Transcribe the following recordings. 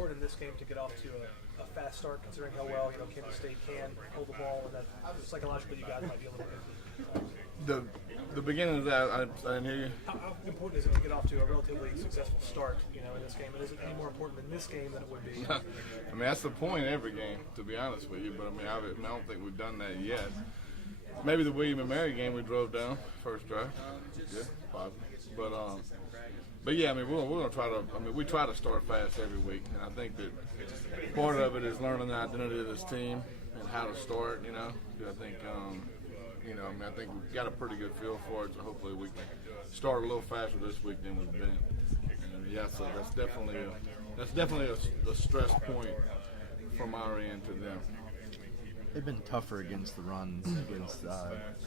important in this game to get off to a fast start, considering how well Kansas State can hold the ball, and that psychologically you guys might be a little iffy. The beginning of that, I didn't hear you. How important is it to get off to a relatively successful start, in this game? And is it any more important in this game than it would be? I mean, that's the point in every game, to be honest with you. But I mean, I don't think we've done that yet. Maybe the William and Mary game we drove down first drive. Yeah, possible. But yeah, I mean, we're gonna try to. I mean, we try to start fast every week, and I think that part of it is learning the identity of this team and how to start. I think. I think we've got a pretty good feel for it, so hopefully we can start a little faster this week than we've been. And so that's definitely a stress point from our end to them. They've been tougher against the runs, against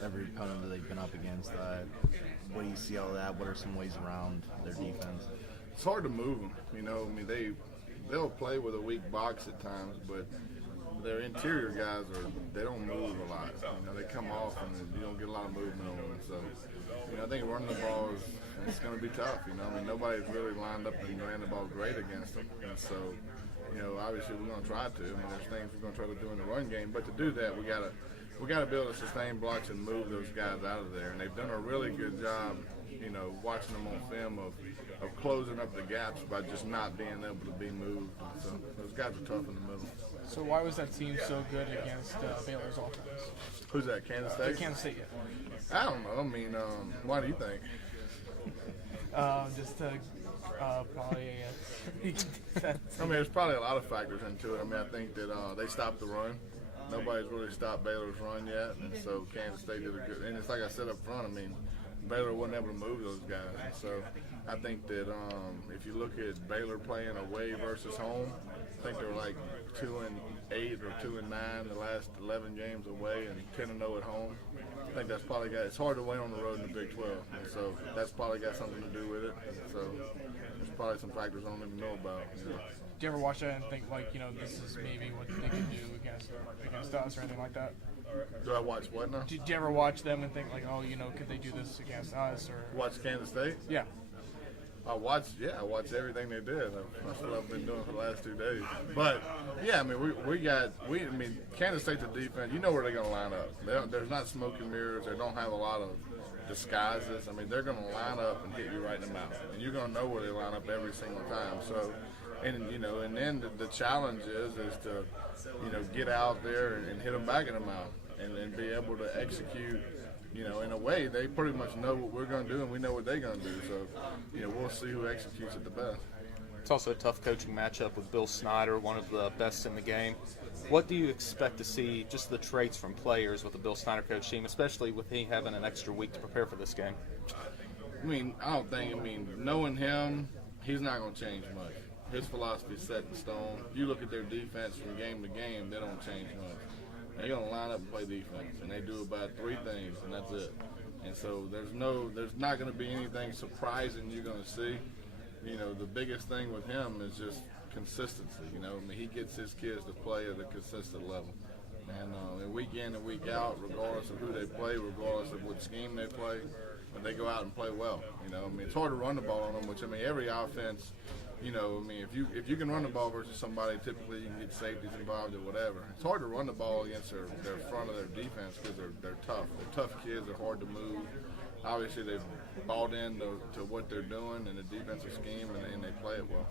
every opponent that they've been up against. What do you see out of that? What are some ways around their defense? It's hard to move them. I mean, they'll play with a weak box at times, but their interior guys they don't move a lot. They come off and you don't get a lot of movement on them. So, I think running the ball it's going to be tough. I mean, nobody's really lined up and ran the ball great against them. And so, obviously we're going to try to. I mean, there's things we're going to try to do in the run game, but to do that, we got to be able to sustain blocks and move those guys out of there. And they've done a really good job, watching them on film of closing up the gaps by just not being able to be moved. And so those guys are tough in the middle. So why was that team so good against Baylor's offense? Who's that, Kansas State? Kansas State, yeah. I don't know. I mean, why do you think? Probably. I mean, there's probably a lot of factors into it. I mean, I think that they stopped the run. Nobody's really stopped Baylor's run yet, and so Kansas State did a good. And it's like I said up front. I mean, Baylor wasn't able to move those guys. And so I think that if you look at Baylor playing away versus home, I think they were like 2-8 or 2-9 the last 11 games away and 10-0 at home. I think that's probably it's hard to win on the road in the Big 12, and so that's probably got something to do with it. And so there's probably some factors I don't even know about. Did you ever watch that and think this is maybe what they could do against us or anything like that? Do I watch what now? Did you ever watch them and think could they do this against us or? Watch Kansas State? Yeah. I watched everything they did. That's what I've been doing for the last 2 days. But yeah, I mean, Kansas State's a defense. You know where they're going to line up. There's not smoke and mirrors. They don't have a lot of disguises. I mean, they're going to line up and hit you right in the mouth, and you're going to know where they line up every single time. So, and then the challenge is to get out there and hit them back in the mouth, and be able to execute. In a way, they pretty much know what we're going to do, and we know what they're going to do. So, we'll see who executes it the best. It's also a tough coaching matchup with Bill Snyder, one of the best in the game. What do you expect to see, just the traits from players with the Bill Snyder coach team, especially with he having an extra week to prepare for this game? I mean, knowing him, he's not going to change much. His philosophy is set in stone. If you look at their defense from game to game, they don't change much. They're going to line up and play defense, and they do about 3 things, and that's it. And so there's not going to be anything surprising you're going to see. The biggest thing with him is just consistency. He gets his kids to play at a consistent level. And week in and week out, regardless of who they play, regardless of what scheme they play, they go out and play well. It's hard to run the ball on them, which, every offense, if you can run the ball versus somebody, typically you can get safeties involved or whatever. It's hard to run the ball against their front of their defense because they're tough. They're tough kids. They're hard to move. Obviously, they've bought into what they're doing in the defensive scheme, and they play it well.